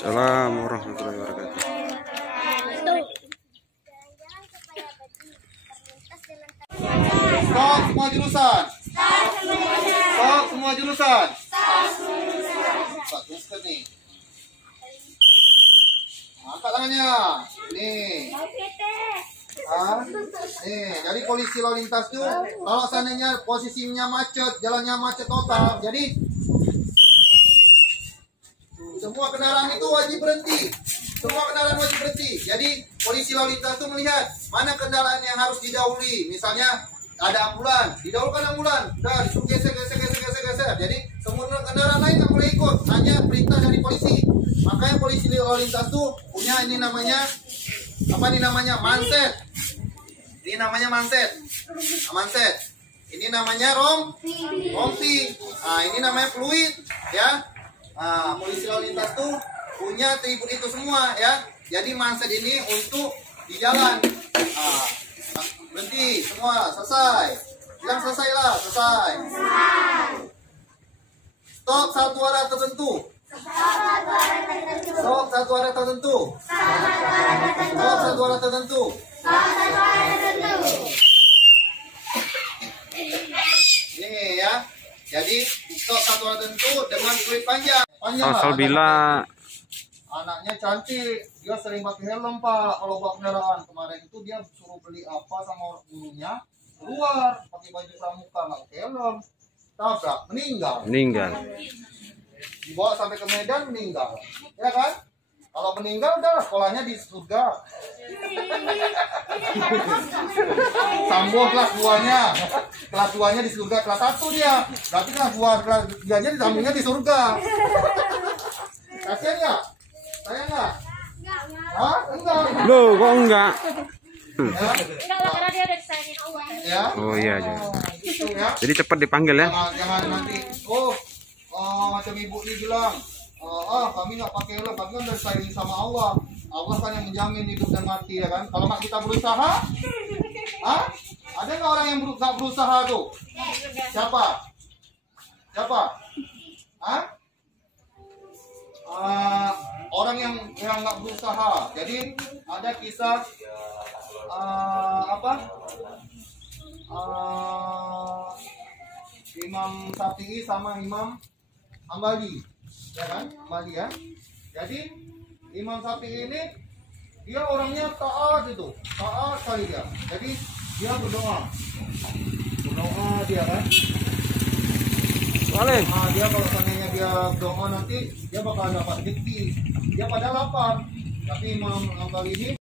Waalaikumsalam warahmatullahi wabarakatuh. Stop semua jurusan. Stop semua jurusan. Stop nih. Angkat tangannya. Nih. Nih, jadi polisi lalu lintas tuh kalau seandainya posisinya macet, jalannya macet total, jadi semua kendaraan itu wajib berhenti. Semua kendaraan wajib berhenti. Jadi polisi lalu lintas itu melihat mana kendaraan yang harus didahului. Misalnya ada ambulan, didahulukan ambulan. Udah disuruh geser. Jadi semua kendaraan lain nggak boleh ikut. Hanya perintah dari polisi. Makanya polisi lalu lintas itu punya ini namanya manset. Ini namanya manset. Ini namanya rompi. Nah, ini namanya fluid, ya. Nah, polisi lalu lintas tuh punya atribut itu semua, ya. Jadi manset ini untuk di jalan. Berhenti semua, selesai. Bilang selesailah, selesai. Stop satu arah tertentu. Stop satu arah tertentu. Stop satu arah tertentu. Ini ya. Jadi stop satu arah tertentu dengan kulit panjang. Asal bila anaknya cantik, dia sering pakai helm Pak. Kalau bawa kendaraan kemarin itu dia suruh beli apa sama gurunya, keluar pakai baju pramuka nggak pakai helm, tabrak, meninggal. Dibawa sampai ke Medan, meninggal, ya kan? Kalau meninggal udah sekolahnya di surga. Sambo kelas 2-nya di surga, kelas 1 dia. Berarti kelas 2-nya disambungnya di surga. Kasian ya? Saya enggak? Hah? Enggak. Loh, kok enggak? Ya? Enggak, karena dia udah disayangin Allah. Ya? Oh iya. Gitu ya. Jadi cepat dipanggil ya. Jangan nanti, macam ibu ini bilang, kami nggak pakai helm, kami kan udah disayangin sama Allah. Allah kan yang menjamin hidup dan mati, ya kan? Kalau nggak kita berusaha, ada nggak orang yang nggak berusaha tuh? Siapa? Orang yang nggak berusaha. Jadi ada kisah Imam Syafi'i sama Imam Hambali, ya kan? Hambali ya. Jadi Imam Syafi'i ini dia orangnya taat sekali dia. Jadi dia berdoa dia kan. Dia kalau seandainya dia doa nanti dia bakal dapat rezeki. Dia pada lapar. Tapi Imam Hambali ini